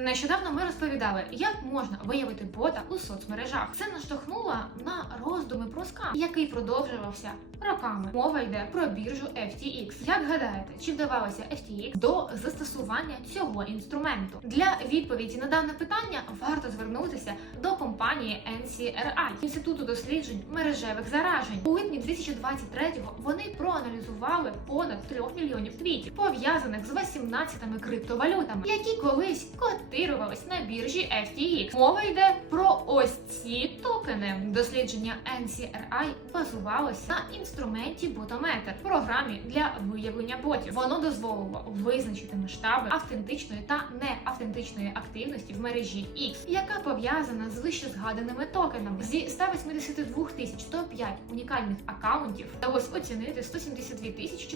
Нещодавно ми розповідали, як можна виявити бота у соцмережах. Це наштовхнуло на роздуми про скам, який продовжувався роками. Мова йде про біржу FTX. Як гадаєте, чи вдавалося FTX до застосування цього інструменту? Для відповіді на дане питання варто звернутися до компанії NCRI, інституту досліджень мережевих заражень. У липні 2023-го вони проаналізували понад 3 мільйонів твітів, пов'язаних з 18 криптовалютами, які колись котирувались на біржі FTX. Мова йде про ось ці токени. Дослідження NCRI базувалося на інструменті Botometer, програмі для виявлення ботів. Воно дозволило визначити масштаби автентичної та неавтентичної активності в мережі X, яка пов'язана з вище згаданими токенами. Зі 182 тисяч 105 унікальних акаунтів вдалося оцінити 172 тисяч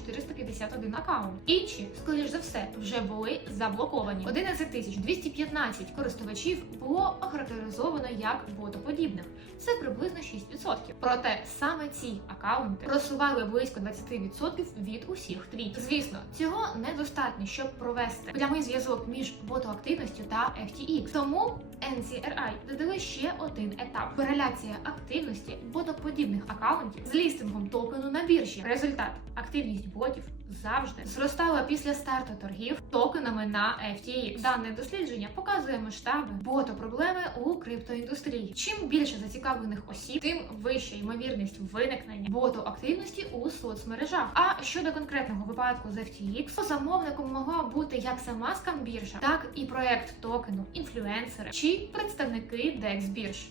451 акаунт. Інші, скоріш за все, вже були заблоковані. 11 тисяч 215 користувачів було охарактеризовано як ботоподібних. Це приблизно 6%. Проте саме ці акаунти просували близько 20% від усіх твітів. Звісно, цього недостатньо, щоб провести прямий зв'язок між ботоактивністю та FTX. Тому NCRI додали ще один етап: кореляція активності ботоподібних акаунтів з лістингом токену на біржі. Результат активність ботів завжди зростала після старту торгів токенами на FTX. Дане дослідження показує масштаби бото-проблеми у криптоіндустрії. Чим більше зацікавлених осіб, тим вища ймовірність виникнення бото-активності у соцмережах. А щодо конкретного випадку з FTX, то замовником могла бути як сама скамбіржа, так і проект токену, інфлюенсери чи представники DEX бірж.